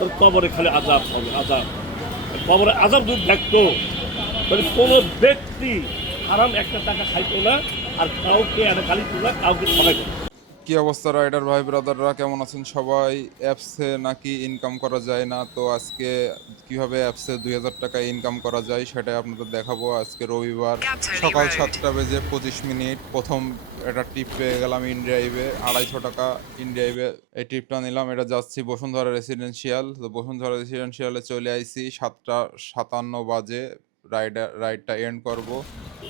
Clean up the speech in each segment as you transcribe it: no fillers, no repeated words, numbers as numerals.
তোর কবরে খালি আজাব হবে, আজাব। কবরে আজাব যদি দেখতো তাহলে কোনো ব্যক্তি হারাম একটা টাকা খাইতো না, আর কাউকে আর খালি তোলা কাউকে ঠকাইতো না। কি অবস্থা রাইডার ভাই ব্রাদাররা, কেমন আছেন সবাই? অ্যাপসে নাকি ইনকাম করা যায় না, তো আজকে কিভাবে অ্যাপসে 2000 টাকা ইনকাম করা যায় সেটাই আপনাদের দেখাবো। আজকে রবিবার সকাল 7টা বেজে 25 মিনিট প্রথম একটা টিপ পেয়ে গেলাম ইনড্রাইভে, 250 টাকা ইনড্রাইভে। এই টিপটা নিলাম, এটা যাচ্ছি বসুন্ধরা রেসিডেন্সিয়াল। তো বসুন্ধরা রেসিডেন্সিয়ালে চলে আইছি, 7টা 57 বাজে রাইডটা এন্ড করব।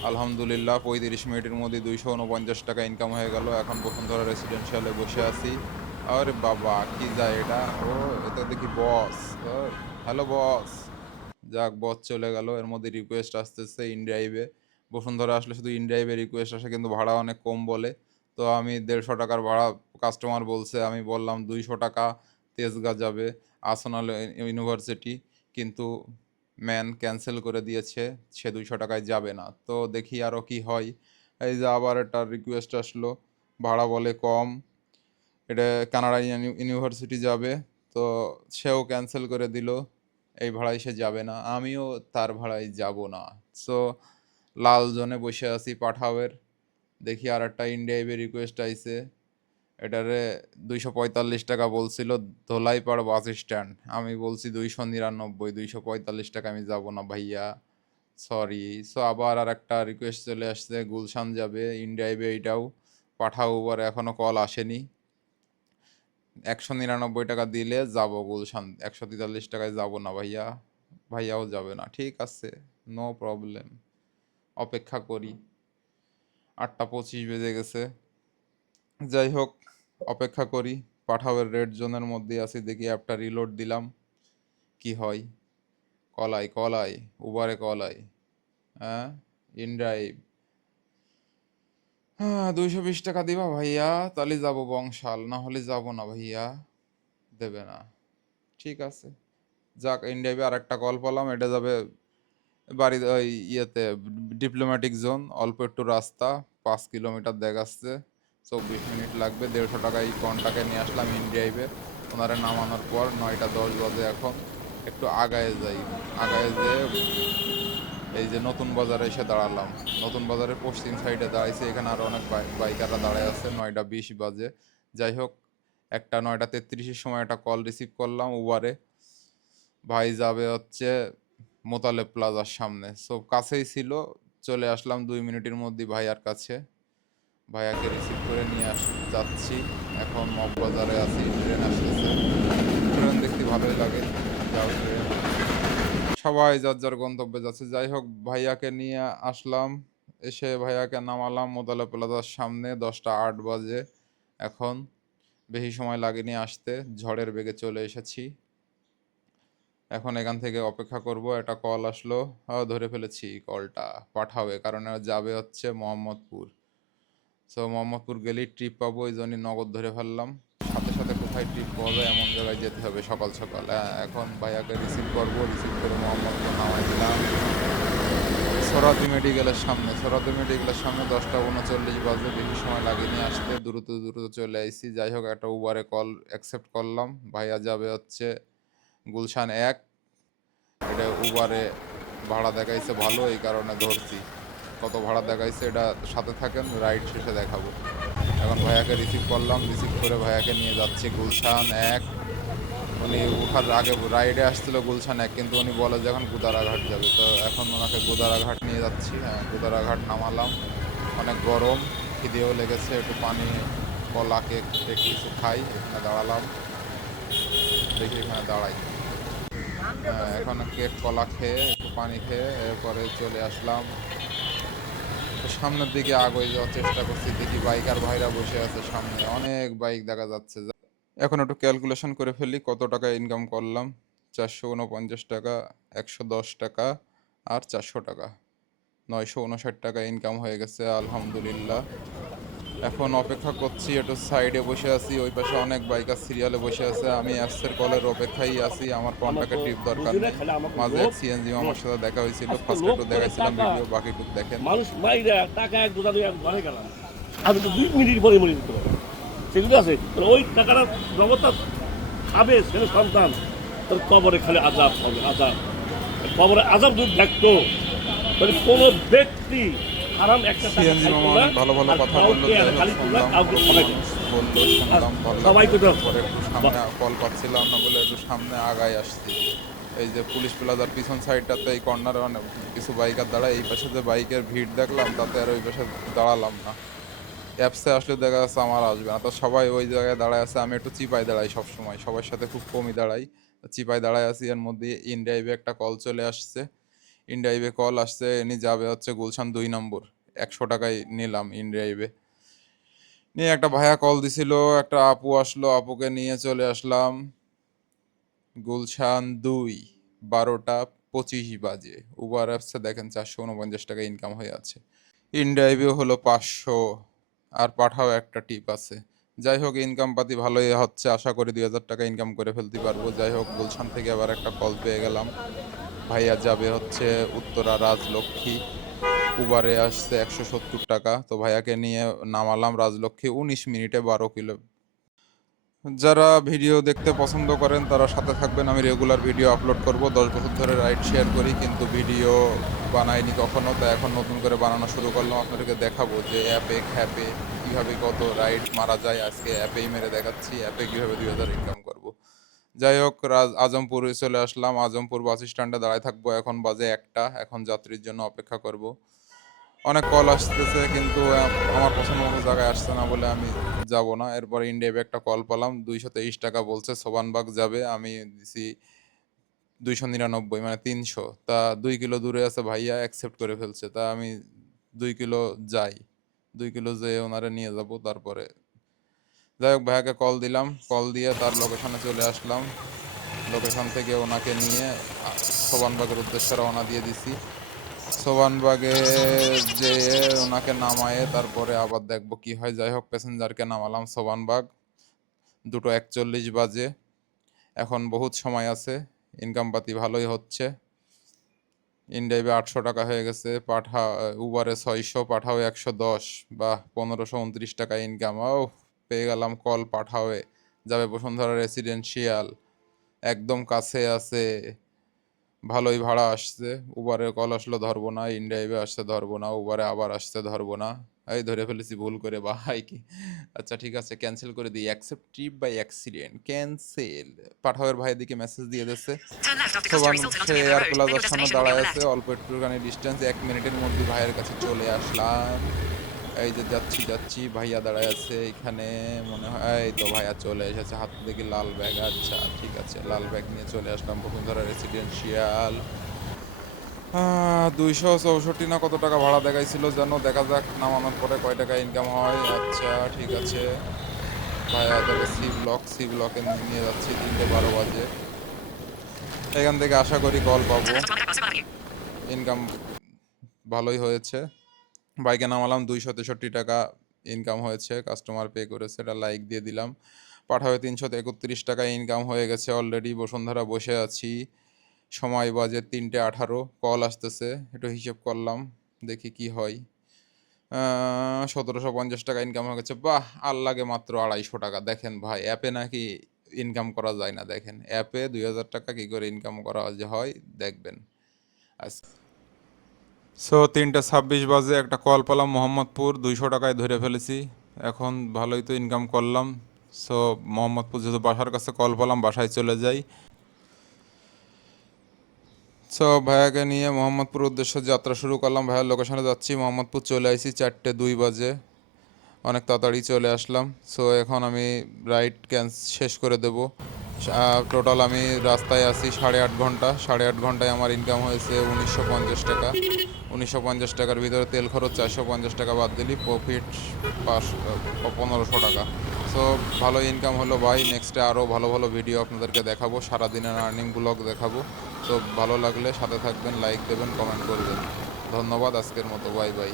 আলহামদুলিল্লাহ 35 মিনিটের মধ্যে 249 টাকা ইনকাম হয়ে গেল। এখন বসুন্ধরা রেসিডেন্সিয়ালে বসে আছি। আরে বাবা কি যায় এটা, ও এটা দেখি বস। Hello boss. যাক, বস চলে গেল। এর মধ্যে রিকোয়েস্ট আসতেছে ইনড্রাইভে। বসুন্ধরা আসলে শুধু ইনড্রাইভে রিকোয়েস্ট আসে, কিন্তু ভাড়া অনেক কম বলে। তো আমি 150 টাকার ভাড়া কাস্টমার বলছে, আমি বললাম 200 টাকা তেজগাঁ যাবে, আর্সেনাল ইউনিভার্সিটি। কিন্তু ম্যান ক্যান্সেল করে দিয়েছে, সে 200 টাকায় যাবে না। তো দেখি আরও কি হয়। এই যে আবার একটা রিকোয়েস্ট আসলো, ভাড়া বলে কম, এটা কানাডা ইউনিভার্সিটি যাবে। তো সেও ক্যান্সেল করে দিল, এই ভাড়ায় সে যাবে না, আমিও তার ভাড়ায় যাব না। সো লাল জোনে বসে আছি পাঠাওয়ের। দেখি আর একটা ইন্ডিয়াইবে রিকোয়েস্ট আইছে, এটারে 245 টাকা বলছিল, ধোলাইপাড় বাস স্ট্যান্ড। আমি বলছি 299, 245 টাকা আমি যাব না ভাইয়া, সরি। সো আবার আর একটা রিকোয়েস্ট চলে আসছে, গুলশান যাবে ইনড্রাইভে, এইটাও পাঠাও। ওবার এখনো কল আসেনি। 199 টাকা দিলে যাব গুলশান, 143 টাকায় যাব না ভাইয়া, ভাইয়াও যাবে না। ঠিক আছে, নো প্রবলেম, অপেক্ষা করি। 8টা 25 বেজে গেছে। যাই হোক, অপেক্ষা করি। পাঠাওয়ের রেড জোনের মধ্যে আছি, দেখি অ্যাপটা রিলোড দিলাম কি হয়। কলাই কলাই, উবারে কলাই, হ্যাঁ ইনড্রাইভ। হ্যাঁ, 220 টাকা দিবা ভাইয়া, তাহলে যাবো বংশাল, না হলে যাব না ভাইয়া, দেবে না। ঠিক আছে, যাক, ইনড্রাইভে আর একটা কল পেলাম, এটা যাবে বাড়ি ওই ইয়েতে, ডিপ্লোম্যাটিক জোন। অল্প একটু রাস্তা, 5 কিলোমিটার দেখাচ্ছে, 24 মিনিট লাগবে। 150 টাকা এই কনটাকে নিয়ে আসলাম ইনড্রাইভে। ওনারা নামানোর পর 9টা 10 বাজে এখন। একটু আগায় যাই, আগায় যেয়ে এই যে নতুন বাজারে এসে দাঁড়ালাম। নতুন বাজারের পশ্চিম সাইডে দাঁড়াইছে, এখানে আরো অনেক বাইকাররা দাঁড়ায় আছে। 9টা 20 বাজে। যাই হোক, একটা 9টা 33-এর সময় একটা কল রিসিভ করলাম উবারে। ভাই যাবে হচ্ছে মোতালেব প্লাজার সামনে, সো কাছেই ছিল। চলে আসলাম 2 মিনিটের মধ্যে ভাইয়ার কাছে। ভাইয়াকে রিসিভ করে নিয়ে যাচ্ছি। এখন মগবাজারে আছি, ট্রেন আসতেছে। ট্রেন দেখতে ভালোই লাগে, যাও ট্রেন। সবাই যার যার গন্তব্যে যাচ্ছে। যাই হোক, ভাইয়াকে নিয়ে আসলাম, এসে ভাইয়াকে নামালাম মোতালেব প্লাজার সামনে। 10টা 8 বাজে এখন, বেশি সময় লাগেনি আসতে, ঝড়ের বেগে চলে এসেছি। এখন এখান থেকে অপেক্ষা করব। একটা কল আসলো, ধরে ফেলেছি কলটা, পাঠাবে, কারণ এরা যাবে হচ্ছে মোহাম্মদপুর। সো মোহাম্মদপুর গেলেই ট্রিপ পাবো, এই জন্যই নগদ ধরে ফেললাম। সাথে সাথে কোথায় ট্রিপ পাওয়া যায় এমন জায়গায় যেতে হবে সকাল সকাল। এখন ভাইয়াকে রিসিভ করব, রিসিভ করে মোহাম্মদপুর নামাই দিলাম সরাতি মেডিকেলের সামনে। সরাতি মেডিকেলের সামনে 10টা 39 বাজে, বেশি সময় লাগেনি আসতে, দ্রুত দ্রুত চলে আইসি। যাই হোক, একটা উবারে কল অ্যাকসেপ্ট করলাম। ভাইয়া যাবে হচ্ছে গুলশান 1। এটা উবারে ভাড়া দেখাইছে ভালো, এই কারণে ধরছি। কত ভাড়া দেখাইছে এটা সাথে থাকেন, রাইড শেষে দেখাবো। এখন ভাইয়াকে রিসিভ করলাম, রিসিভ করে ভাইয়াকে নিয়ে যাচ্ছি গুলশান 1। উনি ওঠার আগে রাইডে আসছিল গুলশান 1, কিন্তু উনি বলে যে এখন গুদারাঘাট যাবে। তো এখন ওনাকে গুদারাঘাট নিয়ে যাচ্ছি। হ্যাঁ, গুদারাঘাট নামালাম। অনেক গরম, খিদেও লেগেছে, একটু পানি, কলা, কেক টেক কিছু খাই। এখানে দাঁড়ালাম, দেখি এখানে দাঁড়াই। এখন কেক কলা খেয়ে একটু পানি খেয়ে এরপরে চলে আসলাম। তো সামনের দিকে আগে যাওয়ার চেষ্টা করছি, দেখি বাইকার ভাইরা বসে আছে সামনে, অনেক বাইক দেখা যাচ্ছে। এখন একটু ক্যালকুলেশন করে ফেলি কত টাকা ইনকাম করলাম। 449 টাকা, 110 টাকা, আর 400 টাকা, 959 টাকা ইনকাম হয়ে গেছে আলহামদুলিল্লাহ। এখন অপেক্ষা করছি, একটু সাইডে বসে আছি, ওই পাশে অনেক বাইকার সিরিয়ালে বসে আছে। আমি অ্যাপসের কলের অপেক্ষায় আছি, আমার কন্টাক্টে ট্রিপ দরকার নেই। মাঝে এক সিএনজি আমার সাথে দেখা হয়েছিল, ফার্স্ট একটু দেখাইছিলাম ভিডিও, বাকিটুকু দেখেন। মানুষ মাইরা টাকা এক দোকানে ঘরে গেলাম, আমি তো 2 মিনিট পরে মরে দিতে পারবো, সেগুলো আছে। ওই টাকাটা জগৎটা খাবে ছেলে সন্তান, তাহলে কবরে খালি আজাব হবে, আজাব। কবরে আজাব যদি দেখতো, তাহলে কোনো ব্যক্তি হারাম একটা টাকা সিএনজি খাইতো মামা না, অনেক ভালো ভালো আর কথা বললো, কাউকে যাই হোক খালি তোলা, শুনলাম, কাউকে কত খাওয়াইতো মানুষ না। বললো আর শুনলাম, ভালো সবাইকে লাগলো। তো পরে একটু সামনে কল পাচ্ছিলাম না বলে একটু সামনে আগায় আসছি। এই যে পুলিশ প্লাজার পিছন সাইডটাতে এই কর্নারে অনেক কিছু বাইকার দাঁড়ায়, এই পাশে যে বাইকের ভিড় দেখলাম তাতে আর ওই পাশে দাঁড়ালাম না। অ্যাপসে আসলে দেখা যাচ্ছে আমার আসবে না, তো সবাই ওই জায়গায় দাঁড়ায় আছে, আমি একটু চিপায় দাঁড়াই সবসময়, সবার সাথে খুব কমই দাঁড়াই। চিপায় দাঁড়ায় আছি, এর মধ্যে ইনড্রাইভে একটা কল চলে আসছে। ইনড্রাইভে কল আসছে, ইনি যাবে হচ্ছে গুলশান 2 নম্বর। 100 টাকায় নিলাম ইনড্রাইভে। নিয়ে একটা ভাইয়া কল দিছিল, একটা আপু আসলো, আপুকে নিয়ে চলে আসলাম গুলশান 2, 12টা 25 বাজে। উবার অ্যাপসে দেখেন 449 টাকা ইনকাম হয়ে আছে। ইনড্রাইভে হলো 500, আর পাঠাও একটা টিপ আছে। যাই হোক ইনকাম পাতি ভালোই হচ্ছে, আশা করি 2000 টাকা ইনকাম করে ফেলতে পারবো। যাই হোক গুলশান থেকে আবার একটা কল পেয়ে গেলাম, ভাইয়া যাবে হচ্ছে উত্তরা রাজলক্ষ্মী। উবারে আসছে 170 টাকা, তো ভাইয়াকে নিয়ে নামালাম রাজলক্ষ্মী। 19 মিনিটে 12 কিলো। যারা ভিডিও দেখতে পছন্দ করেন তারা সাথে থাকবেন, আমি রেগুলার ভিডিও আপলোড করব। 10 বছর ধরে রাইড শেয়ার করি, কিন্তু ভিডিও বানাইনি কখনো, তাই এখন নতুন করে বানানো শুরু করলাম। আপনাদেরকে দেখাবো যে অ্যাপে খ্যাপে কীভাবে কত রাইড মারা যায়। আজকে অ্যাপেই মেরে দেখাচ্ছি অ্যাপে কীভাবে 2000 ইনকাম করব। যাই হোক আজমপুরে চলে আসলাম, আজমপুর বাস স্ট্যান্ডে দাঁড়ায় থাকবো। এখন বাজে 1টা, এখন যাত্রীর জন্য অপেক্ষা করব। অনেক কল আসতেছে কিন্তু আমার পছন্দ মতো জায়গায় আসছে না বলে আমি যাব না। এরপর ইন্ডিয়াবে একটা কল পেলাম, 223 টাকা বলছে, সোবানবাগ যাবে। আমি দিছি 299, মানে 300। তা 2 কিলো দূরে আছে, ভাইয়া অ্যাকসেপ্ট করে ফেলছে। তা আমি 2 কিলো যাই, 2 কিলো যেয়ে ওনারে নিয়ে যাব। তারপরে যাই হোক ভাইয়াকে কল দিলাম, কল দিয়ে তার লোকেশনে চলে আসলাম। লোকেশন থেকে ওনাকে নিয়ে সোবানবাগের উদ্দেশ্যে রওনা দিয়ে দিছি। সোবানবাগে যেয়ে ওনাকে নামায়ে তারপরে আবার দেখবো কি হয়। যাই হোক প্যাসেঞ্জারকে নামালাম সোবানবাগ। 2:41 বাজে, এখন বহুত সময় আছে, ইনকাম পাতি ভালোই হচ্ছে। ইনড্রাইভে 800 টাকা হয়ে গেছে, উবারে 600, পাঠাও 110, বা 1529 টাকা ইনকাম। ও পেয়ে গেলাম কল, পাঠাওয়ে যাবে বসুন্ধরা রেসিডেন্সিয়াল, একদম কাছে আছে, ভালোই ভাড়া আসছে। উবারে কল আসলো ধরবো না, ইনড্রাইভে আসছে ধরবো না, উবারে আবার আসছে ধরবো না। এই ধরে ফেলেছি ভুল করে, ভাই কি। আচ্ছা ঠিক আছে, ক্যান্সেল করে দিই। Accept trip by accident cancel. পাঠাওয়ের ভাইয়ের দিকে মেসেজ দিয়ে দিচ্ছে। সোবান সে এয়ার প্লাজার সামনে দাঁড়ায় আছে, অল্প একটুখানি ডিস্টেন্স, 1 মিনিটের মধ্যে ভাইয়ের কাছে চলে আসলাম। এই যে যাচ্ছি যাচ্ছি, ভাইয়া দাঁড়ায় আছে এখানে মনে হয়। এই তো ভাইয়া চলে এসেছে, হাত দেখি লাল ব্যাগ। আচ্ছা ঠিক আছে, লাল ব্যাগ নিয়ে চলে আসলাম বসুন্ধরা রেসিডেন্সিয়াল। 264 না কত টাকা ভাড়া দেখাইছিল যেন, দেখা যাক নামানোর পরে কয় টাকা ইনকাম হয়। আচ্ছা ঠিক আছে, ভাইয়া ওদেরকে সি ব্লকে নিয়ে যাচ্ছি। 3:12 বাজে, এখান থেকে আশা করি কল পাবো। ইনকাম ভালোই হয়েছে, বাইকে নামালাম, 263 টাকা ইনকাম হয়েছে, কাস্টমার পে করেছে, এটা লাইক দিয়ে দিলাম। পাঠাবে 331 টাকা ইনকাম হয়ে গেছে অলরেডি। বসুন্ধরা বসে আছি, সময় বাজে 3:18, কল আসতেছে, একটু হিসেব করলাম, দেখি কি হয়। 1750 টাকা ইনকাম হয়ে গেছে। বাহ, আর লাগে মাত্র 250 টাকা। দেখেন ভাই, অ্যাপে নাকি ইনকাম করা যায় না, দেখেন অ্যাপে 2000 টাকা কি করে ইনকাম করা হয় দেখবেন আজ। 3:26 বাজে, একটা কল পেলাম মোহাম্মদপুর, 200 টাকায় ধরে ফেলেছি। এখন ভালোই তো ইনকাম করলাম। সো মোহাম্মদপুর যেহেতু বাসার কাছে, কল পেলাম, বাসায় চলে যাই। সো ভাইয়াকে নিয়ে মোহাম্মদপুর উদ্দেশ্যে যাত্রা শুরু করলাম। ভাইয়ার লোকেশনে যাচ্ছি, মোহাম্মদপুর চলে আসি 4:02 বাজে, অনেক তাড়াতাড়ি চলে আসলাম। সো এখন আমি রাইড শেষ করে দেব। টোটাল আমি রাস্তায় আছি 8.5 ঘন্টা। 8.5 ঘন্টায় আমার ইনকাম হয়েছে 1950 টাকা। 1950 টাকার ভিতরে তেল খরচ 450 টাকা বাদ দিলি, প্রফিট 1500 টাকা। সো ভালো ইনকাম হলো ভাই। নেক্সটে আরও ভালো ভালো ভিডিও আপনাদেরকে দেখাবো, সারাদিনের আর্নিং ব্লগ দেখাবো। তো ভালো লাগলে সাথে থাকবেন, লাইক দেবেন, কমেন্ট করবেন। ধন্যবাদ, আজকের মতো বাই বাই।